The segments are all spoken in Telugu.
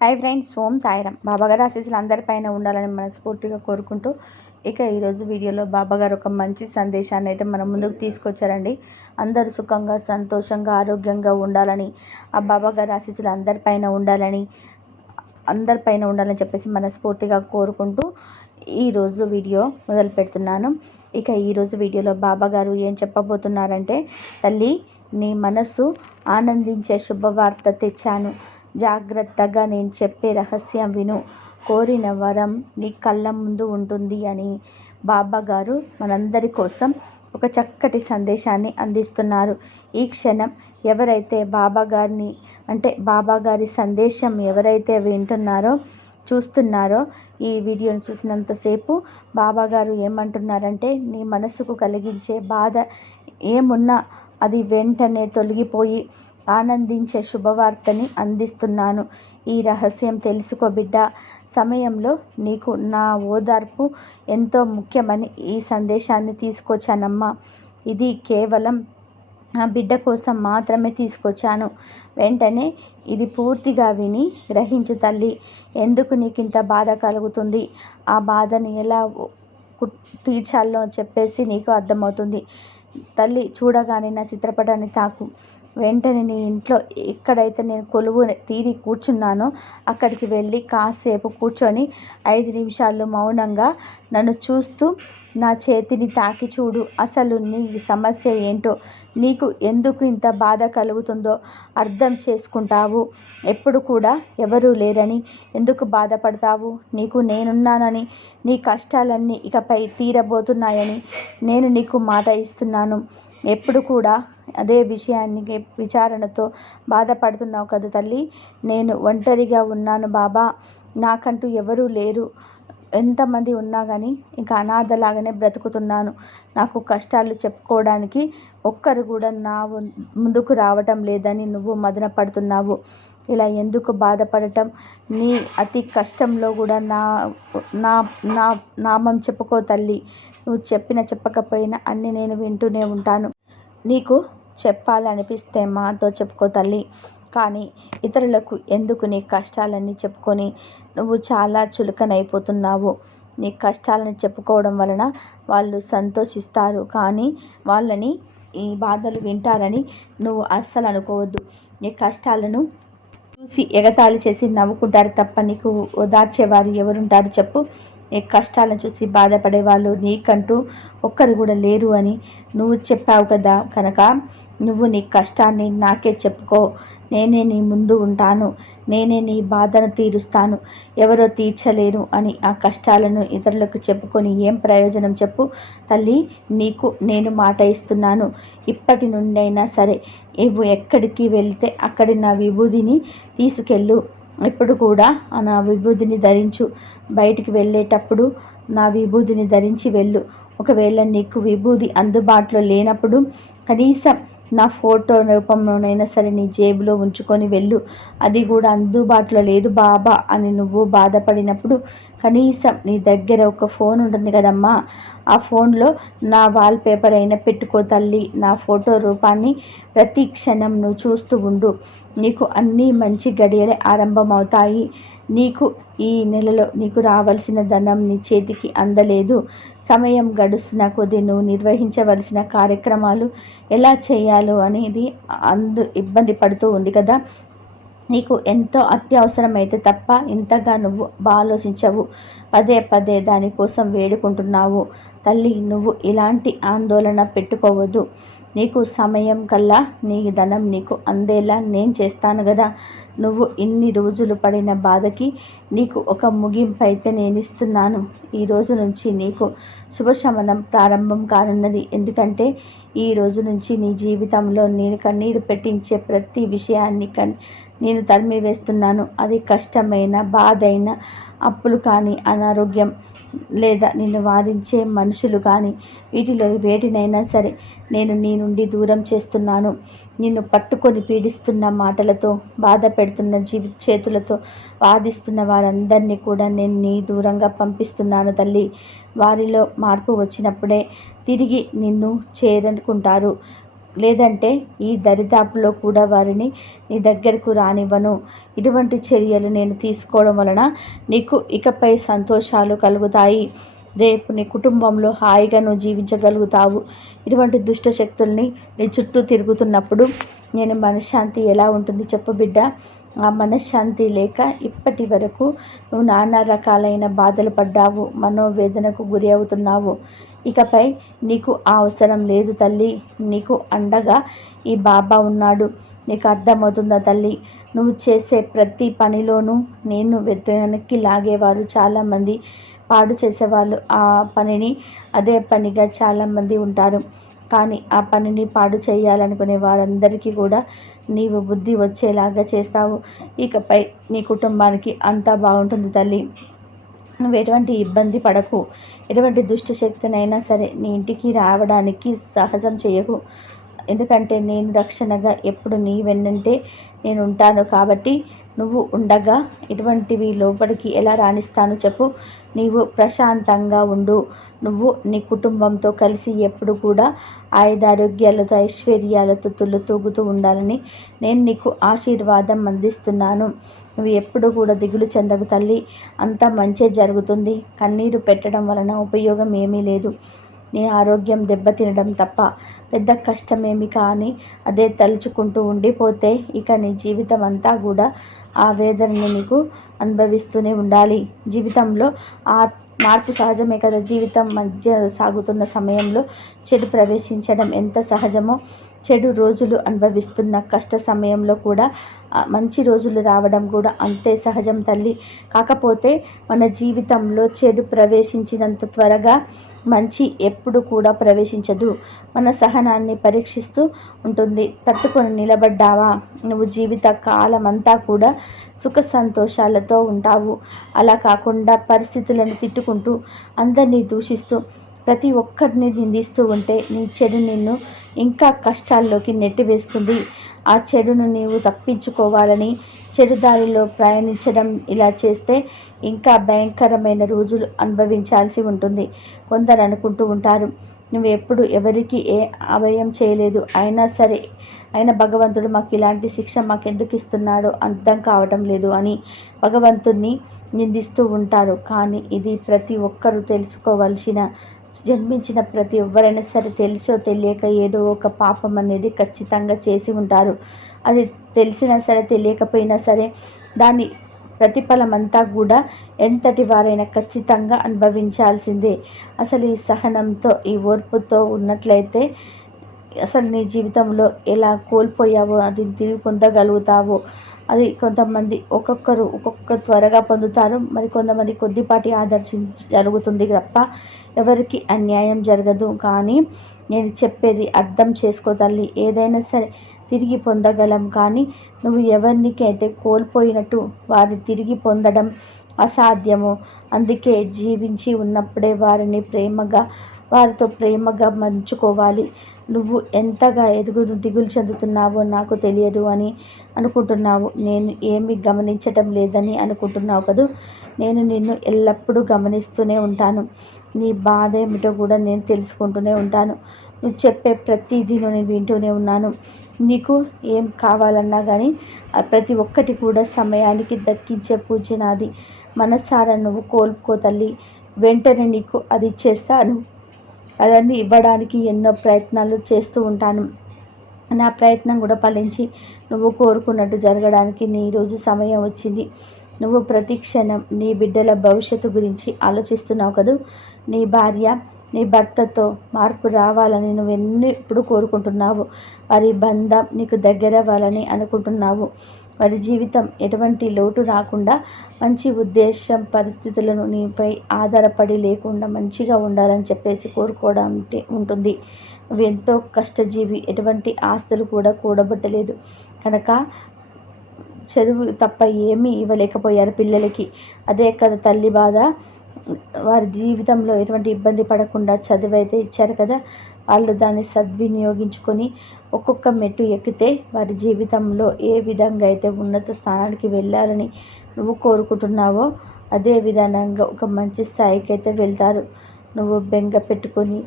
హై ఫ్రెండ్స్ ఓం సాయిరామ్. బాబాగారు ఆశీస్సులు అందరిపైన ఉండాలని మనస్ఫూర్తిగా కోరుకుంటూ ఇక ఈరోజు వీడియోలో బాబాగారు ఒక మంచి సందేశాన్ని అయితే మన ముందుకు తీసుకొచ్చారండి. అందరూ సుఖంగా సంతోషంగా ఆరోగ్యంగా ఉండాలని ఆ బాబాగారు ఆశీస్సులు అందరిపైన ఉండాలని అందరిపైన ఉండాలని చెప్పేసి మనస్ఫూర్తిగా కోరుకుంటూ ఈరోజు వీడియో మొదలు పెడుతున్నాను. ఇక ఈరోజు వీడియోలో బాబాగారు ఏం చెప్పబోతున్నారంటే తల్లి నీ మనస్సు ఆనందించే శుభవార్త తెచ్చాను. జాగ్రత్తగా నేను చెప్పే రహస్యం విను. కోరిన వరం నీ కళ్ళ ముందు ఉంటుంది అని బాబా గారు మనందరి కోసం ఒక చక్కటి సందేశాన్ని అందిస్తున్నారు. ఈ క్షణం ఎవరైతే బాబా గారిని అంటే బాబా గారి సందేశం ఎవరైతే వింటున్నారో చూస్తున్నారో ఈ వీడియోను చూసినంతసేపు బాబా గారు ఏమంటున్నారంటే నీ మనసుకు కలిగించే బాధ ఏమున్నా అది వెంటనే తొలగిపోయి ఆనందించే శుభవార్తని అందిస్తున్నాను. ఈ రహస్యం తెలుసుకో బిడ్డ. సమయంలో నీకు నా ఓదార్పు ఎంతో ముఖ్యమని ఈ సందేశాన్ని తీసుకొచ్చానమ్మా. ఇది కేవలం ఆ బిడ్డ కోసం మాత్రమే తీసుకొచ్చాను. వెంటనే ఇది పూర్తిగా విని గ్రహించు తల్లి. ఎందుకు నీకు ఇంత బాధ కలుగుతుంది? ఆ బాధని ఎలా తీర్చాలో చెప్పేసి నీకు అర్థమవుతుంది. తల్లి చూడగానే నా చిత్రపటాన్ని తాకు. వెంటనే నీ ఇంట్లో ఎక్కడైతే నేను కొలువు తీరి కూర్చున్నానో అక్కడికి వెళ్ళి కాసేపు కూర్చొని ఐదు నిమిషాలు మౌనంగా నన్ను చూస్తూ నా చేతిని తాకి చూడు. అసలు నీ సమస్య ఏంటో? నీకు ఎందుకు ఇంత బాధ కలుగుతుందో అర్థం చేసుకుంటావు. ఎప్పుడు కూడా ఎవరూ లేరని. ఎందుకు బాధపడతావు? నీకు నేనున్నానని. నీ కష్టాలన్నీ ఇకపై తీరబోతున్నాయని నేను నీకు మాట ఇస్తున్నాను. ఎప్పుడు కూడా అదే విషయానికి విచారణతో బాధపడుతున్నావు కదా తల్లి. నేను ఒంటరిగా ఉన్నాను బాబా. నాకంటూ ఎవరూ లేరు. ఎంతమంది ఉన్నా కానీ ఇంకా అనాథలాగానే బ్రతుకుతున్నాను. నాకు కష్టాలు చెప్పుకోవడానికి ఒక్కరు కూడా నా ముందుకు రావటం లేదని నువ్వు మదన పడుతున్నావు ఇలా ఎందుకు బాధపడటం? నీ అతి కష్టంలో కూడా నా నా నా నామం చెప్పుకో తల్లి. నువ్వు చెప్పిన చెప్పకపోయినా అన్నీ నేను వింటూనే ఉంటాను. నీకు చెప్పాలనిపిస్తే మాతో చెప్పుకో తల్లి. కానీ ఇతరులకు ఎందుకు నీ కష్టాలన్నీ చెప్పుకొని నువ్వు చాలా చులకనైపోతున్నావు? నీ కష్టాలను చెప్పుకోవడం వలన వాళ్ళు సంతోషిస్తారు. కానీ వాళ్ళని ఈ బాధలు వింటారని నువ్వు అస్సలు అనుకోవద్దు. నీ కష్టాలను చూసి ఎగతాళి చేసి నవ్వుకుంటారు తప్ప నీకు ఓదార్చేవారు ఎవరుంటారు చెప్పు. నీ కష్టాలను చూసి బాధపడే వాళ్ళు నీకంటూ ఒక్కరు కూడా లేరు అని నువ్వు చెప్పావు కదా. కనుక నువ్వు నీ కష్టాన్ని నాకే చెప్పుకో. నేనే నీ ముందు ఉంటాను. నేనే నీ బాధను తీరుస్తాను. ఎవరో తీర్చలేరు అని ఆ కష్టాలను ఇతరులకు చెప్పుకొని ఏం ప్రయోజనం చెప్పు? తల్లి నీకు నేను మాట ఇస్తున్నాను. ఇప్పటి నుండైనా సరే నువ్వు ఎక్కడికి వెళ్తే అక్కడి నా విభూదిని తీసుకెళ్ళు. ఇప్పుడు కూడా నా విభూతిని ధరించు. బయటికి వెళ్ళేటప్పుడు నా విభూతిని ధరించి వెళ్ళు. ఒకవేళ నీకు విభూది అందుబాటులో లేనప్పుడు కనీసం నా ఫోటో రూపంలోనైనా సరే నీ జేబులో ఉంచుకొని వెళ్ళు. అది కూడా అందుబాటులో లేదు బాబా అని నువ్వు బాధపడినప్పుడు కనీసం నీ దగ్గర ఒక ఫోన్ ఉంటుంది కదమ్మా. ఆ ఫోన్లో నా వాల్పేపర్ అయినా పెట్టుకో తల్లి. నా ఫోటో రూపాన్ని ప్రతి క్షణం నువ్వు చూస్తూ ఉండు. నీకు అన్నీ మంచి గడియలే ఆరంభమవుతాయి. నీకు ఈ నెలలో నీకు రావాల్సిన ధనం నీ చేతికి అందలేదు. సమయం గడుస్తున్న కొద్ది నువ్వు నిర్వహించవలసిన కార్యక్రమాలు ఎలా చేయాలో అనేది అందు ఇబ్బంది పడుతూ ఉంది కదా. నీకు ఎంతో అత్యవసరమైతే తప్ప ఇంతగా నువ్వు ఆలోచించవు. పదే పదే దానికోసం వేడుకుంటున్నావు. తల్లి నువ్వు ఇలాంటి ఆందోళన పెట్టుకోవద్దు. నీకు సమయం కల్లా నీ ధనం నీకు అందేలా నేను చేస్తాను కదా నువ్వు ఇన్ని రోజులు పడిన బాధకి నీకు ఒక ముగింపు అయితే నేను ఇస్తున్నాను ఈ రోజు నుంచి నీకు శుభశమనం ప్రారంభం కానున్నది. ఎందుకంటే ఈ రోజు నుంచి నీ జీవితంలో నేను కన్నీరు పెట్టించే ప్రతి విషయాన్ని కన్ నేను తరిమివేస్తున్నాను. అది కష్టమైన బాధైన అప్పులు కానీ అనారోగ్యం లేదా నిన్ను వాదించే మనుషులు కానీ వీటిలో వేటినైనా సరే నేను నీ నుండి దూరం చేస్తున్నాను. నిన్ను పట్టుకొని పీడిస్తున్న మాటలతో బాధ పెడుతున్న జీవి చేతులతో వాదిస్తున్న వారందరినీ కూడా నేను నీ దూరంగా పంపిస్తున్నాను తల్లి. వారిలో మార్పు వచ్చినప్పుడే తిరిగి నిన్ను చేరనుకుంటారు. లేదంటే ఈ దరిదాపులో కూడా వారిని నీ దగ్గరకు రానివ్వను. ఇటువంటి చర్యలు నేను తీసుకోవడం వలన నీకు ఇకపై సంతోషాలు కలుగుతాయి. రేపు నీ కుటుంబంలో హాయిగా నువ్వు జీవించగలుగుతావు. ఇటువంటి దుష్ట శక్తుల్ని నీ చుట్టూ తిరుగుతున్నప్పుడు నేను మనశ్శాంతి ఎలా ఉంటుంది చెప్పు బిడ్డ. ఆ మనశ్శాంతి లేక ఇప్పటి వరకు నువ్వు నానా రకాలైన బాధలు పడ్డావు మనోవేదనకు గురి అవుతున్నావు. ఇకపై నీకు ఆ అవసరం లేదు తల్లి. నీకు అండగా ఈ బాబా ఉన్నాడు. నీకు అర్థమవుతుందా తల్లి? నువ్వు చేసే ప్రతి పనిలోనూ నేను వెనక్కి లాగేవారు చాలామంది. పాడు చేసేవాళ్ళు ఆ పనిని అదే పనిగా చాలామంది ఉంటారు. కానీ ఆ పనిని పాడు చేయాలనుకునే వారందరికీ కూడా నీవు బుద్ధి వచ్చేలాగా చేస్తావు. ఇకపై నీ కుటుంబానికి అంతా బాగుంటుంది తల్లి. నువ్వు ఎటువంటి ఇబ్బంది పడకు. ఎటువంటి దుష్టశక్తినైనా సరే నీ ఇంటికి రావడానికి సహజం చేయకు. ఎందుకంటే నేను రక్షణగా ఎప్పుడు నీ వెన్నంటే నేను ఉంటాను కాబట్టి నువ్వు ఉండగా ఇటువంటివి లోపలికి ఎలా రాణిస్తాను చెప్పు. నీవు ప్రశాంతంగా ఉండు. నువ్వు నీ కుటుంబంతో కలిసి ఎప్పుడు కూడా ఆయుధారోగ్యాలతో ఐశ్వర్యాలతో తులు తూగుతూ ఉండాలని నేను నీకు ఆశీర్వాదం అందిస్తున్నాను. నువ్వు ఎప్పుడు కూడా దిగులు చెందకు తల్లి. అంతా మంచే జరుగుతుంది. కన్నీరు పెట్టడం వలన ఉపయోగం ఏమీ లేదు. నీ ఆరోగ్యం దెబ్బతినడం తప్ప. పెద్ద కష్టమేమి కానీ అదే తలుచుకుంటూ ఉండిపోతే ఇక నీ జీవితం అంతా కూడా ఆ వేదనని నీకు అనుభవిస్తూనే ఉండాలి. జీవితంలో ఆ మార్పు సహజమే కదా. జీవితం మధ్య సాగుతున్న సమయంలో చెడు ప్రవేశించడం ఎంత సహజమో చెడు రోజులు అనుభవిస్తున్న కష్ట సమయంలో కూడా మంచి రోజులు రావడం కూడా అంతే సహజం తల్లి. కాకపోతే మన జీవితంలో చెడు ప్రవేశించినంత త్వరగా మంచి ఎప్పుడు కూడా ప్రవేశించదు. మన సహనాన్ని పరీక్షిస్తూ ఉంటుంది. తట్టుకొని నిలబడ్డావా? నువ్వు జీవిత కాలమంతా కూడా సుఖ సంతోషాలతో ఉంటావు. అలా కాకుండా పరిస్థితులను తిట్టుకుంటూ అందరినీ దూషిస్తూ ప్రతి ఒక్కరిని నిందిస్తూ ఉంటే నీ చెడు నిన్ను ఇంకా కష్టాల్లోకి నెట్టివేస్తుంది. ఆ చెడును నీవు తప్పించుకోవాలని చెడు దారిలో ప్రయాణించడం ఇలా చేస్తే ఇంకా భయంకరమైన రోజులు అనుభవించాల్సి ఉంటుంది. కొందరు అనుకుంటూ ఉంటారు నువ్వు ఎప్పుడు ఎవరికి ఏ అభయం చేయలేదు. అయినా సరే అయినా భగవంతుడు మాకు ఇలాంటి శిక్ష మాకు ఎందుకు ఇస్తున్నాడో అర్థం కావటం లేదు అని భగవంతుణ్ణి నిందిస్తూ ఉంటారు. కానీ ఇది ప్రతి ఒక్కరూ తెలుసుకోవలసిన జన్మించిన ప్రతి ఎవరైనా సరే తెలుసో తెలియక ఏదో ఒక పాపం అనేది ఖచ్చితంగా చేసి ఉంటారు. అది తెలిసినా సరే తెలియకపోయినా సరే దాని ప్రతిఫలం అంతా కూడా ఎంతటి వారైనా ఖచ్చితంగా అనుభవించాల్సిందే. అసలు ఈ సహనంతో ఈ ఓర్పుతో ఉన్నట్లయితే అసలు నీ జీవితంలో ఎలా కోల్పోయావో అది తిరిగి పొందగలుగుతావో అది కొంతమంది ఒక్కొక్కరు ఒక్కొక్క త్వరగా పొందుతారు. మరి కొంతమంది కొద్దిపాటి ఆదర్శం జరుగుతుంది తప్ప ఎవరికి అన్యాయం జరగదు. కానీ నేను చెప్పేది అర్థం చేసుకో తల్లి. ఏదైనా సరే తిరిగి పొందగలం. కానీ నువ్వు ఎవరికైతే కోల్పోయినట్టు వారిని తిరిగి పొందడం అసాధ్యము. అందుకే జీవించి ఉన్నప్పుడే వారిని ప్రేమగా వారితో ప్రేమగా మంచుకోవాలి నువ్వు ఎంతగా ఎదుగు దిగులు చెందుతున్నావో నాకు తెలియదు అని అనుకుంటున్నావు. నేను ఏమి గమనించటం లేదని అనుకుంటున్నావు కదూ? నేను నిన్ను ఎల్లప్పుడూ గమనిస్తూనే ఉంటాను. నీ బాధ ఏమిటో కూడా నేను తెలుసుకుంటూనే ఉంటాను. నువ్వు చెప్పే ప్రతిదీ నేను వింటూనే ఉన్నాను. నీకు ఏం కావాలన్నా కానీ ప్రతి ఒక్కటి కూడా సమయానికి దక్కించే పూజ నాది మనసారా నువ్వు కోల్పోతల్లి తల్లి. వెంటనే నీకు అది ఇచ్చేస్తాను అవన్నీ ఇవ్వడానికి ఎన్నో ప్రయత్నాలు చేస్తూ ఉంటాను. నా ప్రయత్నం కూడా ఫలించి నువ్వు కోరుకున్నట్టు జరగడానికి నీ రోజు సమయం వచ్చింది. నువ్వు ప్రతి క్షణం నీ బిడ్డల భవిష్యత్తు గురించి ఆలోచిస్తున్నావు కదూ? నీ భార్య నీ భర్తతో మార్పు రావాలని నువ్వు ఎన్ని ఇప్పుడు కోరుకుంటున్నావు? వారి బంధం నీకు దగ్గర అవ్వాలని అనుకుంటున్నావు. వారి జీవితం ఎటువంటి లోటు రాకుండా మంచి ఉద్దేశం పరిస్థితులను నీపై ఆధారపడి లేకుండా మంచిగా ఉండాలని చెప్పేసి కోరుకోవడం ఉంటుంది. నువ్వు ఎంతో కష్టజీవి ఎటువంటి ఆస్తులు కూడా కూడబట్టలేదు. కనుక చదువు తప్ప ఏమీ ఇవ్వలేకపోయారు పిల్లలకి. అదే కదా తల్లి బాధ. వారి జీవితంలో ఎటువంటి ఇబ్బంది పడకుండా చదువు అయితే ఇచ్చారు కదా. వాళ్ళు దాన్ని సద్వినియోగించుకొని ఒక్కొక్క మెట్టు ఎక్కితే వారి జీవితంలో ఏ విధంగా అయితే ఉన్నత స్థానానికి వెళ్ళాలని నువ్వు కోరుకుంటున్నావో అదే విధానంగా ఒక మంచి స్థాయికి అయితే వెళ్తారు. నువ్వు బెంగ పెట్టుకొని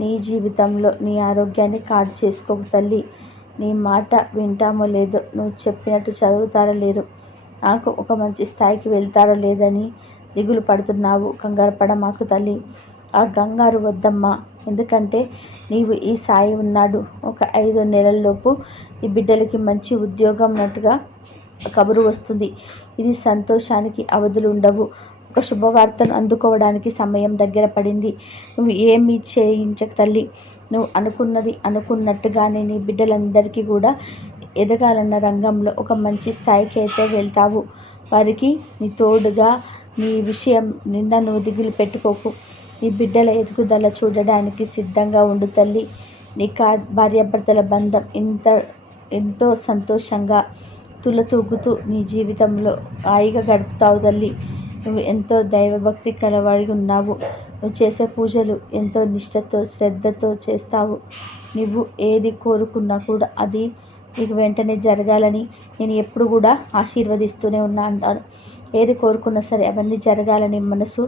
నీ జీవితంలో నీ ఆరోగ్యాన్ని కాడు చేసుకోకు తల్లి. నీ మాట వింటామో లేదో నువ్వు చెప్పినట్టు చదువుతారో లేరు. నాకు ఒక మంచి స్థాయికి వెళ్తారో లేదని దిగులు పడుతున్నావు. కంగారు పడ మాకు తల్లి. ఆ గంగారు వద్దమ్మా ఎందుకంటే నీవు ఈ సాయి ఉన్నాడు. ఒక ఐదు నెలల్లోపు ఈ బిడ్డలకి మంచి ఉద్యోగం ఉన్నట్టుగా కబురు వస్తుంది. ఇది సంతోషానికి అవధులు ఉండవు. ఒక శుభవార్తను అందుకోవడానికి సమయం దగ్గర పడింది. నువ్వు ఏమీ చేయించక తల్లి. నువ్వు అనుకున్నది అనుకున్నట్టుగానే నీ బిడ్డలందరికీ కూడా ఎదగాలన్న రంగంలో ఒక మంచి స్థాయికి అయితే వెళ్తావు. వారికి నీ తోడుగా నీ విషయం నిండా నువ్వు దిగులు పెట్టుకోకు. నీ బిడ్డల ఎదుగుదల చూడడానికి సిద్ధంగా ఉండు తల్లి. నీ కా భార్యాభర్తల బంధం ఇంత ఎంతో సంతోషంగా తులతూగుతూ నీ జీవితంలో హాయిగా గడుపుతావు తల్లి. నువ్వు ఎంతో దైవభక్తి కలవాడి ఉన్నావు. నువ్వు చేసే పూజలు ఎంతో నిష్టతో శ్రద్ధతో చేస్తావు. నువ్వు ఏది కోరుకున్నా కూడా అది నీకు వెంటనే జరగాలని నేను ఎప్పుడు కూడా ఆశీర్వదిస్తూనే ఉన్నా అంటాను. ఏది కోరుకున్నా సరే అవన్నీ జరగాలని మనసు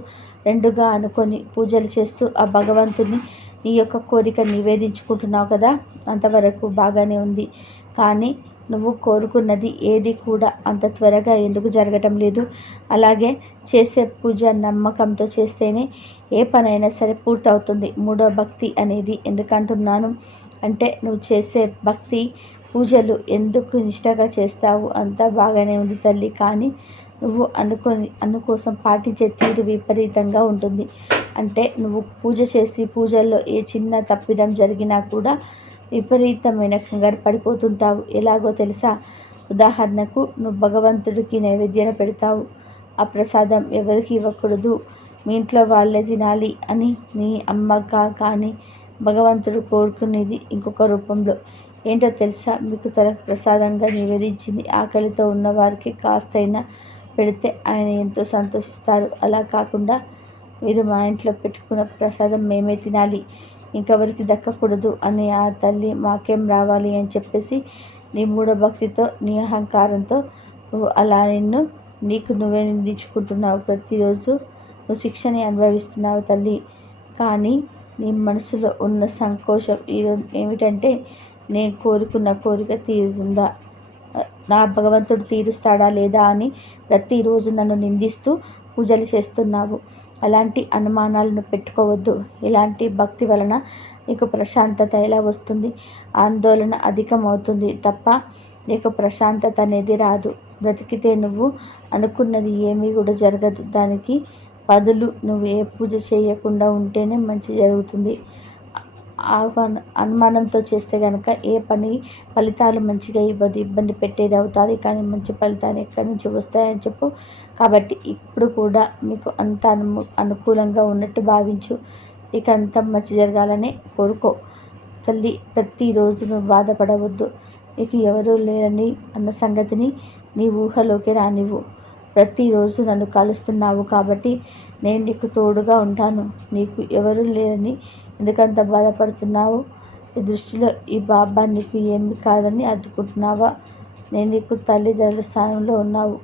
రెండుగా అనుకొని పూజలు చేస్తూ ఆ భగవంతుని నీ యొక్క కోరిక నివేదించుకుంటున్నావు కదా? అంతవరకు బాగానే ఉంది. కానీ నువ్వు కోరుకున్నది ఏది కూడా అంత త్వరగా ఎందుకు జరగటం లేదు? అలాగే చేసే పూజ నమ్మకంతో చేస్తేనే ఏ పనైనా సరే పూర్తవుతుంది. మూడో భక్తి అనేది ఎందుకంటున్నాను అంటే నువ్వు చేసే భక్తి పూజలు ఎందుకు నిష్టగా చేస్తావు? అంతా బాగానే ఉంది తల్లి. కానీ నువ్వు అనుకొని అందుకోసం పాటించే తీరు విపరీతంగా ఉంటుంది. అంటే నువ్వు పూజ చేసి పూజల్లో ఏ చిన్న తప్పిదం జరిగినా కూడా విపరీతమైన కంగారు పడిపోతుంటావు. ఎలాగో తెలుసా? ఉదాహరణకు నువ్వు భగవంతుడికి నైవేద్యం పెడతావు. ఆ ప్రసాదం ఎవరికి ఇవ్వకూడదు. మీ ఇంట్లో వాళ్ళే తినాలి అని నీ అమ్మక కానీ భగవంతుడు కోరుకునేది ఇంకొక రూపంలో. ఏంటో తెలుసా? మీకు తన ప్రసాదంగా నివేదించింది. ఆకలితో ఉన్నవారికి కాస్తైనా పెడితే ఆయన ఎంతో సంతోషిస్తారు. అలా కాకుండా మీరు మా ఇంట్లో పెట్టుకున్న ప్రసాదం మేమే తినాలి. ఇంకెవరికి దక్కకూడదు అని ఆ తల్లి మాకేం రావాలి అని చెప్పేసి నీ మూఢభక్తితో నీ అహంకారంతో నువ్వు అలా నిన్ను నీకు నువ్వే నిందించుకుంటున్నావు. ప్రతిరోజు నువ్వు శిక్షని అనుభవిస్తున్నావు తల్లి. కానీ నీ మనసులో ఉన్న సంకోచం ఈరోజు ఏమిటంటే నేను కోరుకున్న కోరిక తీరుతుందా? నా భగవంతుడు తీరుస్తాడా లేదా అని ప్రతిరోజు నన్ను నిందిస్తూ పూజలు చేస్తున్నావు. అలాంటి అనుమానాలను పెట్టుకోవద్దు. ఇలాంటి భక్తి వలన నీకు ప్రశాంతత ఎలా వస్తుంది? ఆందోళన అధికమవుతుంది తప్ప నీకు ప్రశాంతత అనేది రాదు. బ్రతికితే నువ్వు అనుకున్నది ఏమీ కూడా జరగదు. దానికి బదులు నువ్వు ఏ పూజ చేయకుండా ఉంటేనే మంచి జరుగుతుంది. ఆహ్వాన అనుమానంతో చేస్తే కనుక ఏ పని ఫలితాలు మంచిగా ఇవ్వదు ఇబ్బంది పెట్టేది అవుతుంది కానీ మంచి ఫలితాలు ఎక్కడి నుంచి వస్తాయని చెప్పు. కాబట్టి ఇప్పుడు కూడా మీకు అంత అను అనుకూలంగా ఉన్నట్టు భావించు. ఇక అంత మంచి జరగాలని కోరుకో. తల్లి ప్రతిరోజు నువ్వు బాధపడవద్దు. నీకు ఎవరూ లేరని అన్న సంగతిని నీ ఊహలోకి రానివ్వు. ప్రతిరోజు నన్ను కలుస్తున్నావు కాబట్టి నేను నీకు తోడుగా ఉంటాను. నీకు ఎవరూ లేరని ఎందుకంత బాధపడుతున్నావు? ఈ దృష్టిలో ఈ బాబా నీకు ఏమి కాదని అడ్డుకుంటున్నావా? నేను నీకు తల్లిదండ్రుల స్థానంలో ఉన్నావు.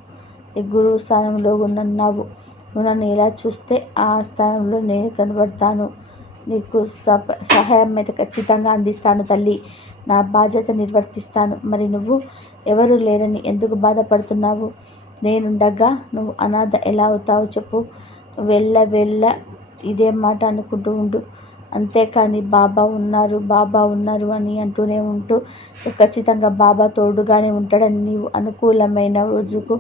ఈ గురువు స్థానంలో ఉన్నావు నువ్వు నన్ను ఎలా చూస్తే ఆ స్థానంలో నేను కనబడతాను? నీకు సహాయం అయితే ఖచ్చితంగా అందిస్తాను తల్లి. నా బాధ్యత నిర్వర్తిస్తాను. మరి నువ్వు ఎవరు లేరని ఎందుకు బాధపడుతున్నావు? నేనుండగా నువ్వు అనాథ ఎలా అవుతావు చెప్పు. వెళ్ళ వెళ్ళ ఇదే మాట అనుకుంటూ ఉండు. అంతేకాని బాబా ఉన్నారు బాబా ఉన్నారు అని అంటూనే ఉంటూ ఖచ్చితంగా బాబా తోడుగానే ఉంటాడని నీవు అనుకూలమైన రోజుకు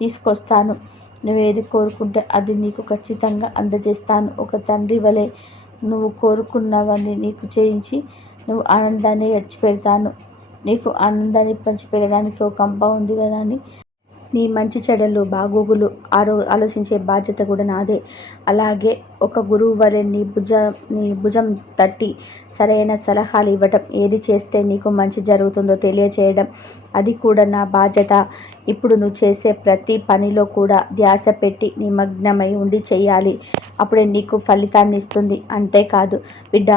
తీసుకొస్తాను. నువ్వు ఏది కోరుకుంటే అది నీకు ఖచ్చితంగా అందజేస్తాను. ఒక తండ్రి వలె నువ్వు కోరుకున్నవన్నీ నీకు చేయించి నువ్వు ఆనందాన్ని పెడతాను నీకు ఆనందాన్ని పంచిపెట్టడానికి ఒక కంప ఉంది కదా అని నీ మంచి చెడలు బాగోగులు ఆరో ఆలోచించే బాధ్యత కూడా నాదే. అలాగే ఒక గురువు వలె నీ భుజ నీ భుజం తట్టి సరైన సలహాలు ఇవ్వటం ఏది చేస్తే నీకు మంచి జరుగుతుందో తెలియచేయడం అది కూడా నా బాధ్యత. ఇప్పుడు నువ్వు చేసే ప్రతి పనిలో కూడా ధ్యాస పెట్టి నిమగ్నమై ఉండి చేయాలి. అప్పుడే నీకు ఫలితాన్ని ఇస్తుంది. అంతేకాదు బిడ్డ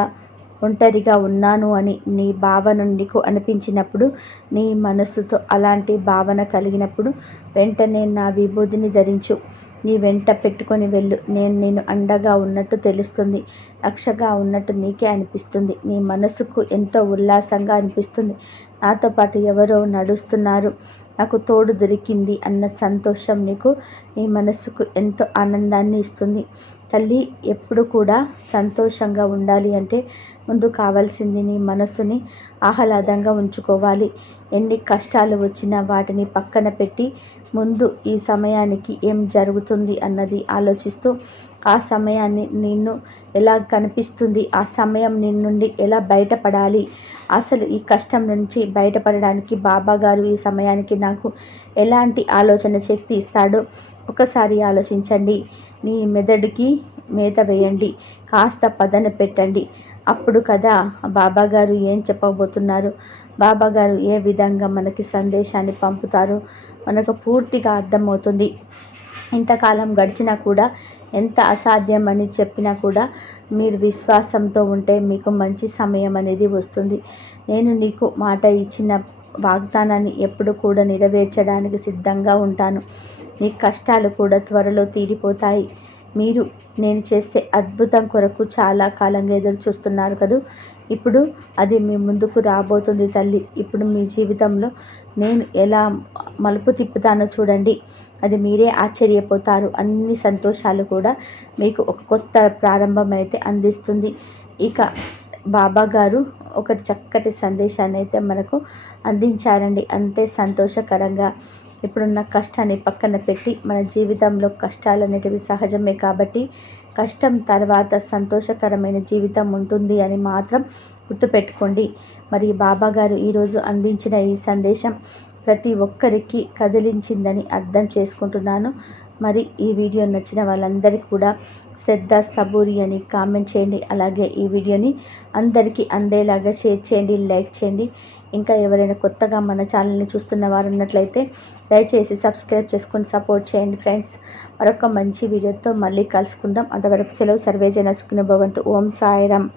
ఒంటరిగా ఉన్నాను అని నీ భావన నీకు అనిపించినప్పుడు నీ మనస్సుతో అలాంటి భావన కలిగినప్పుడు వెంటనే నా విభూతిని ధరించు. నీ వెంట పెట్టుకొని వెళ్ళు. నేను నేను అండగా ఉన్నట్టు తెలుస్తుంది. రక్షగా ఉన్నట్టు నీకే అనిపిస్తుంది. నీ మనసుకు ఎంతో ఉల్లాసంగా అనిపిస్తుంది. నాతో పాటు ఎవరో నడుస్తున్నారు. నాకు తోడు దొరికింది అన్న సంతోషం నీకు నీ మనసుకు ఎంతో ఆనందాన్ని ఇస్తుంది. తల్లి ఎప్పుడు కూడా సంతోషంగా ఉండాలి అంటే ముందు కావాల్సింది నీ మనసుని ఆహ్లాదంగా ఉంచుకోవాలి. ఎన్ని కష్టాలు వచ్చినా వాటిని పక్కన పెట్టి ముందు ఈ సమయానికి ఏం జరుగుతుంది అన్నది ఆలోచిస్తూ ఆ సమయాన్ని నిన్ను ఎలా కనిపిస్తుంది ఆ సమయం నిన్ను నుండి ఎలా బయటపడాలి? అసలు ఈ కష్టం నుంచి బయటపడడానికి బాబా గారు ఈ సమయానికి నాకు ఎలాంటి ఆలోచన శక్తి ఇస్తాడో ఒకసారి ఆలోచించండి. నీ మెదడుకి మేత వేయండి. కాస్త పదన పెట్టండి. అప్పుడు కదా బాబాగారు ఏం చెప్పబోతున్నారు? బాబాగారు ఏ విధంగా మనకి సందేశాన్ని పంపుతారో మనకు పూర్తిగా అర్థమవుతుంది. ఇంతకాలం గడిచినా కూడా ఎంత అసాధ్యం అని చెప్పినా కూడా మీరు విశ్వాసంతో ఉంటే మీకు మంచి సమయం అనేది వస్తుంది. నేను నీకు మాట ఇచ్చిన వాగ్దానాన్ని ఎప్పుడు కూడా నెరవేర్చడానికి సిద్ధంగా ఉంటాను. నీ కష్టాలు కూడా త్వరలో తీరిపోతాయి. మీరు నేను చేసే అద్భుతం కొరకు చాలా కాలంగా ఎదురు చూస్తున్నారు కదూ. ఇప్పుడు అది మీ ముందుకు రాబోతుంది తల్లి. ఇప్పుడు మీ జీవితంలో నేను ఎలా మలుపు తిప్పుతానో చూడండి. అది మీరే ఆశ్చర్యపోతారు. అన్ని సంతోషాలు కూడా మీకు ఒక కొత్త ప్రారంభం అయితే అందిస్తుంది. ఇక బాబా గారు ఒక చక్కటి సందేశాన్ని అయితే మనకు అందించారండి. అంతే సంతోషకరంగా. ఇప్పుడున్న కష్టాన్ని పక్కన పెట్టి మన జీవితంలో కష్టాలు అనేటివి సహజమే కాబట్టి కష్టం తర్వాత సంతోషకరమైన జీవితం ఉంటుంది అని మాత్రం గుర్తుపెట్టుకోండి. మరి బాబా గారు ఈరోజు అందించిన ఈ సందేశం ప్రతి ఒక్కరికి కదిలించిందని అర్థం చేసుకుంటున్నాను. మరి ఈ వీడియో నచ్చిన వాళ్ళందరికీ కూడా శ్రద్ధ సబూరి అని కామెంట్ చేయండి. అలాగే ఈ వీడియోని అందరికీ అందేలాగా షేర్ చేయండి లైక్ చేయండి. ఇంకా ఎవరైనా కొత్తగా మన ఛానల్ని చూస్తున్న వారు ఉన్నట్లయితే దయచేసి సబ్స్క్రైబ్ చేసుకొని సపోర్ట్ చేయండి ఫ్రెండ్స్ మరొక మంచి వీడియోతో మళ్ళీ కలుసుకుందాం. అంతవరకు సెలవు సర్వేజన సుఖిన భవంతు. ఓం సాయిరామ్.